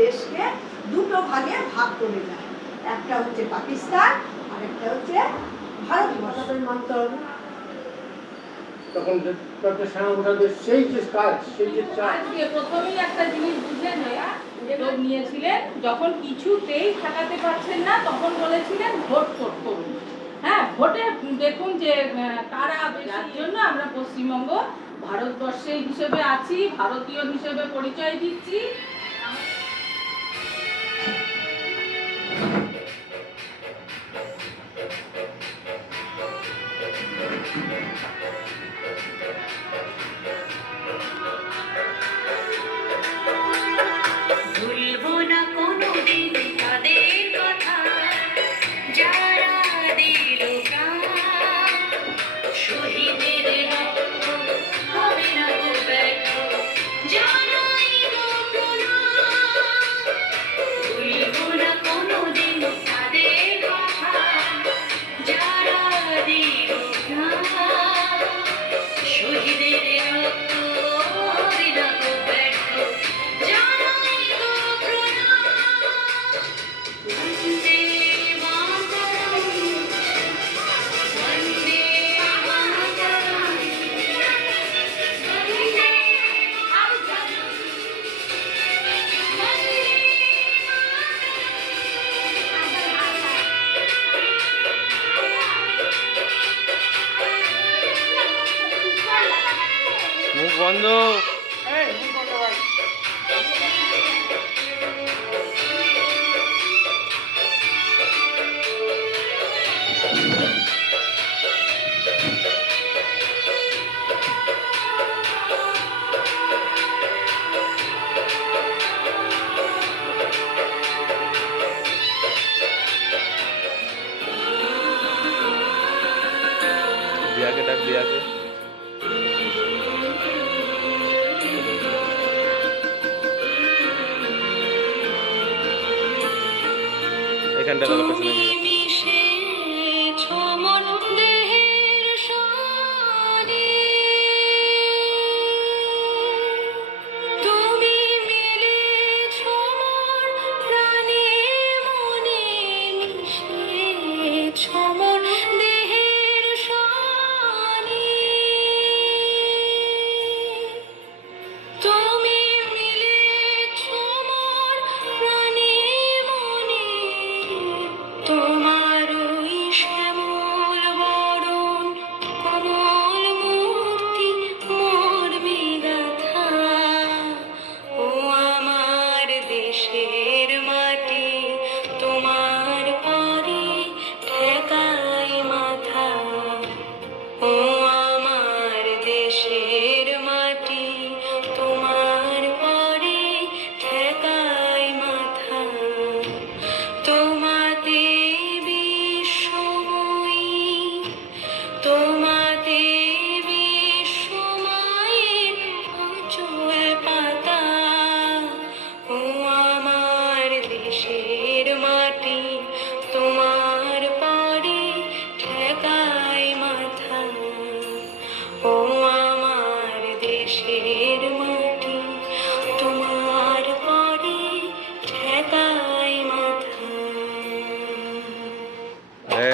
দেশকে দুটো ভাগে ভাগ করে দেয়, একটা হচ্ছে পাকিস্তান আর একটা হচ্ছে ভারতবর্ষ। তখন সেনাপতিদের সেই যে কাজ, সেই যে প্রথমেই একটা জিনিস বুঝলেন উদ্যোগ নিয়েছিলেন, যখন কিছুতেই ঠেকাতে পারছেন না তখন বলেছিলেন ভোট করুন। হ্যাঁ, ভোটে দেখুন যে কারা, যার জন্য আমরা পশ্চিমবঙ্গ ভারতবর্ষের হিসেবে আছি, ভারতীয় হিসেবে পরিচয় দিচ্ছি। মুখ বন্ধ। দিয়াকে ডাক, দিয়াকে। এখানটা ভালো পেছনে গিয়ে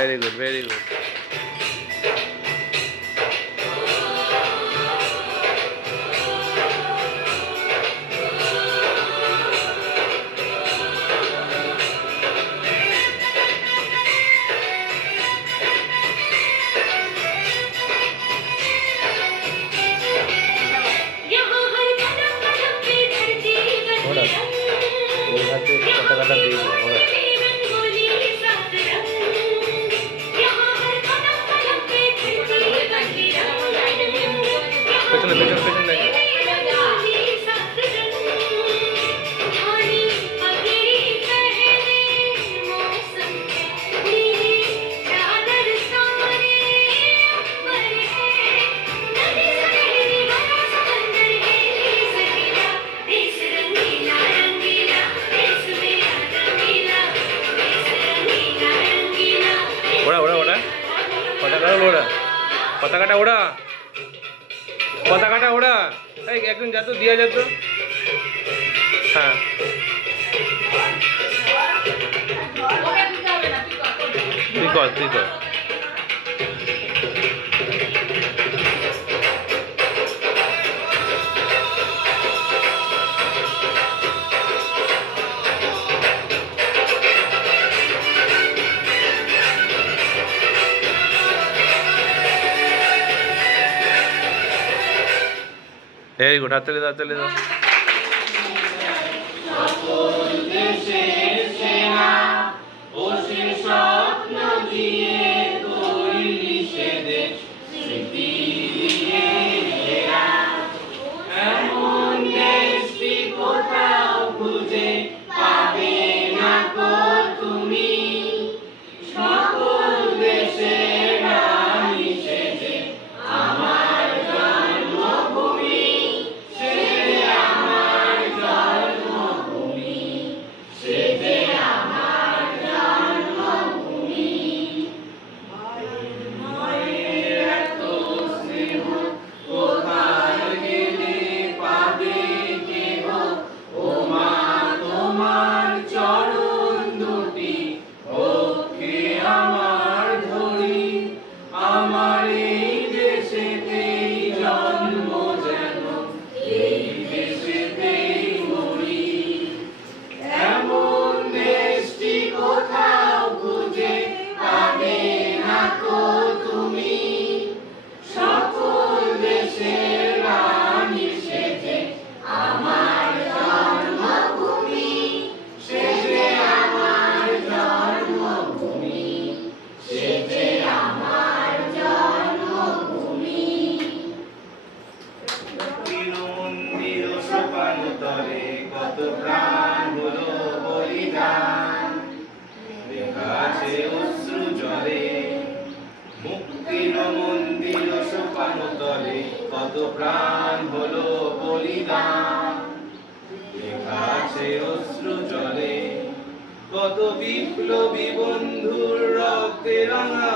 very good, very good. পেছনে পেছনে পেছনে ওড়া ওড়া ওড়া পতাকাটা ওড়া, পতাকাটা ওড়া, পতাকাটা ওড়া। এই একজন যা তো দিয়া যেত। হ্যাঁ তুই কর তুই কর ভেরি গুড, হাততালি দাও, হাততালি দাও। কত প্রাণ হলো বলিদান, দেখাছে অশ্রু জলে মুক্তির মন্দির সোপান তলে, কত প্রাণ হলো বলিদান, দেখাছে অশ্রু জলে। কত বিপ্লবী বন্ধুর রক্তে রাঙা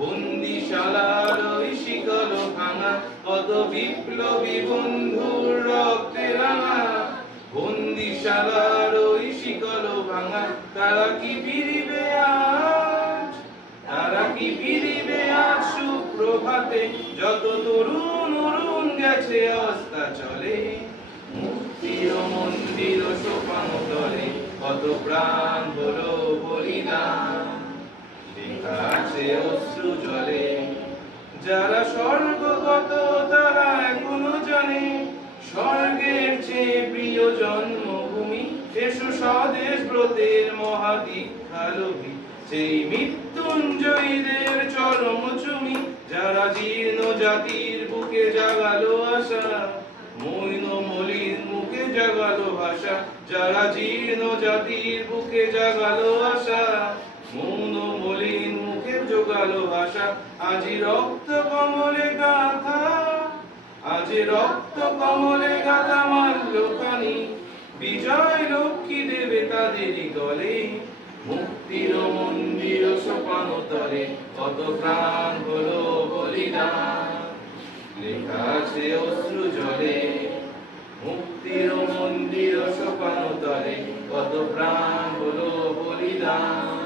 বন্দিশালার ওই শিকল ভাঙা, কত বিপ্লবী বন্ধুর রক্তে রাঙা বন্দিশালার ওই শিকল ভাঙা। তারা কি ফিরিবে আজ, তারা কি ফিরিবে আজ সুপ্রভাতে, যত তরুণ অরুণ গেছে অস্তা চলে মুক্তির মন্দির সোপান তলে, কত প্রাণ হলো বলিদান, দেখাছে অশ্রু জলে। যারা স্বর্গগত তারা এখনো জানে স্বর্গের চেয়ে প্রিয় জন্মভূমি, এসো স্বদেশ ব্রতের মহাদীক্ষালোভী, সেই মৃত্যুঞ্জয়ীদের চরম চুমি। যারা জীর্ণ জাতির বুকে জাগালো আশা, মৈন মলিন মুখে জাগালো ভাষা। যারা জীর্ণ জাতির বুকে জাগালো আশা, মৌন মলিন মুখে জোগালো ভাষা। আজি রক্ত কমলে গাথা, আজি রক্ত কমলে গাথা মাল্যখানি, বিজয় লক্ষ্মী দেবে তাদেরই গলে মুক্তির মন্দির সোপান তলে, কত প্রাণ হলো বলিদান, লেখা আছে অশ্রু জলে মুক্তির মন্দির সোপান তলে, কত প্রাণ হলো বলিদান,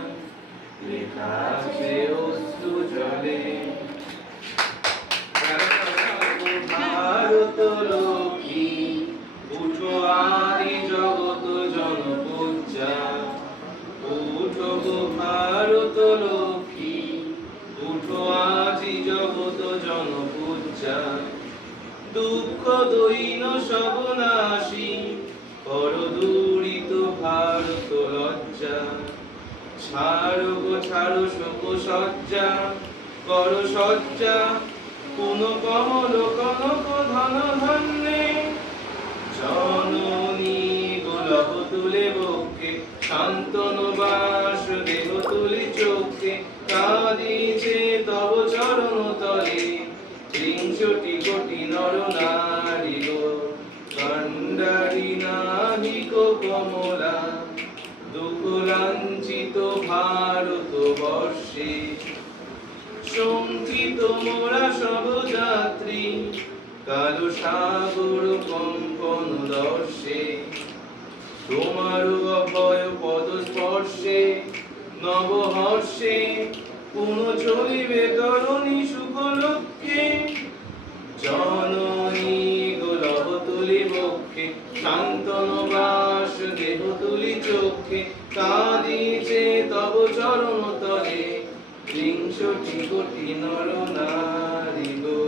লেখা আছে অশ্রু জলে। ভারত লক্ষ্মী উঠো আদি জগত জনপূজা, উঠো গো ভারত লক্ষ্মী উঠো আজি জগত জনপূজা। দুঃখ দৈন সব নাশী করো দূরিত ভারত লজ্জা, ছাড়ো গো ছাড়ো শোক সজ্জা, করো সজ্জা কোন কমল কনক ধন ধন্যে। জননী গোলক তুলে বক্ষে, শান্তনু বাস দেহ তুলি চোখে, কাঁদিছে তব চরণ তলে 63 কোটি নর নারী গো, কান্ডারি নাহিক কমলা, দুঃখ লাঞ্ছিত ভারত বর্ষে। শঙ্কিত মোরা সব যাত্রী, কালো সাগর কম্পন দর্শে, তোমার অভয় পদ স্পর্শে নবহর্ষে পুনঃ চলিবে তরণী সুখলক্ষ্যে জননী গোলভ তুলি বক্ষে শান্তনু বাস দেহ তুলি চক্ষে কাঁদিছে তব চরণ তলে 63 কোটি নর নারী গো।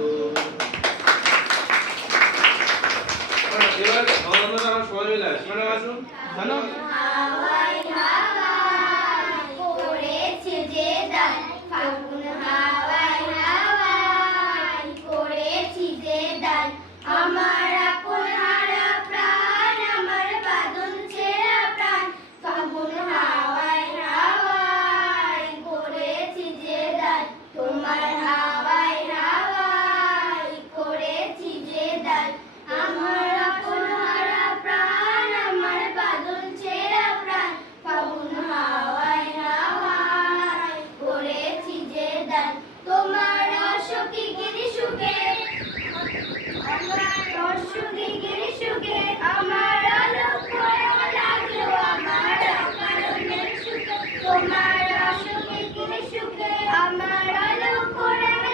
এবার অনন্যতা আমার সবাই মিলে আসুন, ম্যাডাম আসুন, জানো হাওয়ায় হাওয়ায় করেছে যে দান ফাগুন হাওয়ায় হাওয়ায় করেছি যে দান আমার আপন হারা প্রাণ আমার বাঁধন ছেঁড়া প্রাণ ফাগুন হাওয়ায় হাওয়ায় করেছি যে দান তোমার হাওয়ায় হাওয়ায় করেছি যে দান আমার আপন হারা প্রাণ আমার বাঁধন ছেঁড়া প্রাণ ফাগুন হাওয়ায় হাওয়ায় করেছি যে দান তোমার অসুখী গিরি সুখে আমার অসুখী গিরি সুখে আমার আলোক লাগলো আমার অকারণের সুখে তোমার অসুখী গিরি সুখে আমার আলোক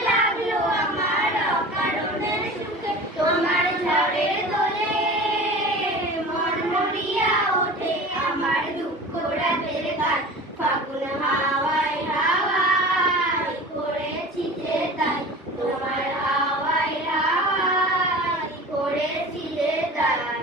লাগলো আমার অকারণের সুখে তোমার ঝড়ের দোলে মন মরিয়া ওঠে আমার দুঃখ রাতের গান ফাগুন হাওয়ায় হাওয়ায় করেছি যে তাই তোমার হাওয়ায় হাওয়ায় করেছি যে তাই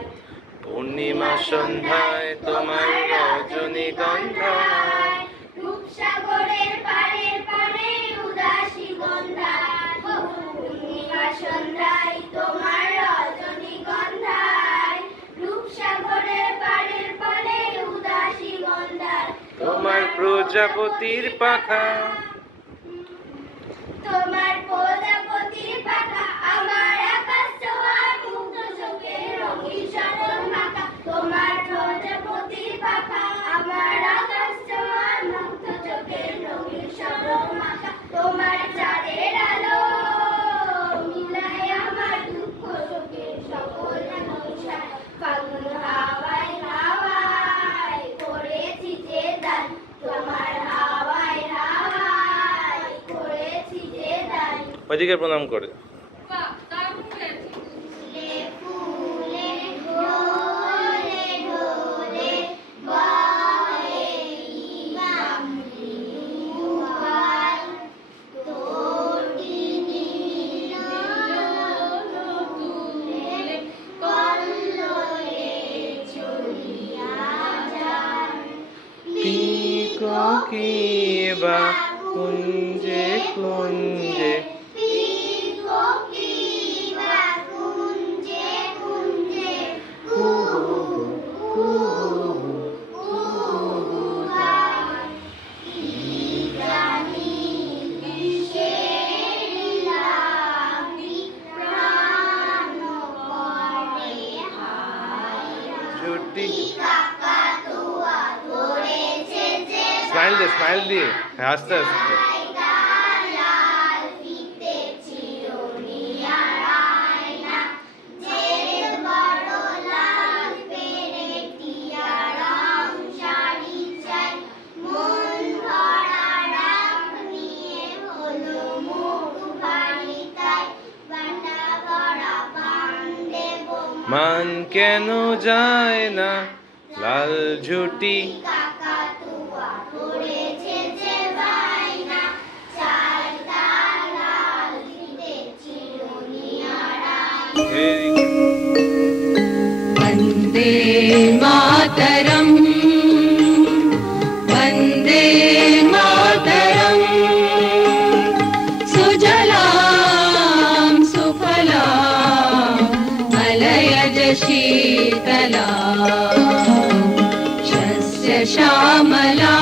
পূর্ণিমা সন্ধ্যায় তোমার রজনীগন্ধায় রূপসাগরের পারে পারে উদাসী গন্ধায় পূর্ণিমা সন্ধ্যায় তোমার রজনীগন্ধায় রূপসাগরের পারে পারে উদাসী গন্ধায় তোমার প্রজাপতির পাখা তোমার প্রজাপতির পাখা আমার আকাশ ছোঁয়া মুগ্ধ চোখে রঙিন সাগর মাখা তোমার প্রজাপতির পাখা আমার আকাশ ছোঁয়া মুগ্ধ চোখে রঙিন সাগর মাখা তোমার চাঁদের আলো মিলায় আমার দুঃখ চোখে সকল সংসার ফাগুন হাওয়ায় হাওয়ায় করেছি যে দান তোমার হাওয়ায় হাওয়ায় করেছি যে দান ওইদিকে প্রণাম করে বাহ, দারুণ হয়েছে। ফুলে ঢোলে ঢোলে বহে বামুয়াল তোটি নীল তুলে কল্লোলে চলিয়া যায় পিককিবা কুঞ্জে কুঞ্জে পিককিবা কুঞ্জে কুঞ্জে জানি কিসের লাগি প্রাণ করে হায় ঝুটি কাকাতুয়া ধরেছে যে স্মাইল দিয়ে আস্তে আস্তে লাল ফিতে চিরুনিয়া রায়না জের বড় লাল পেরেটিয়া রং শাড়ি চাই মন ভরা রাগ নিয়ে হলো মুখ ভারী তাই বাটা ভরা পান দেব মান কেন যায় না লাল ঝুটি কাকাতুয়া ধরেছে যে বায়না চারটা লাল ফিতে চিরুনিয়া রায়না वन्दे मातरम् वन्दे मातरम् सुजलां सुफलां मलयज शीतला शस्य श्यामला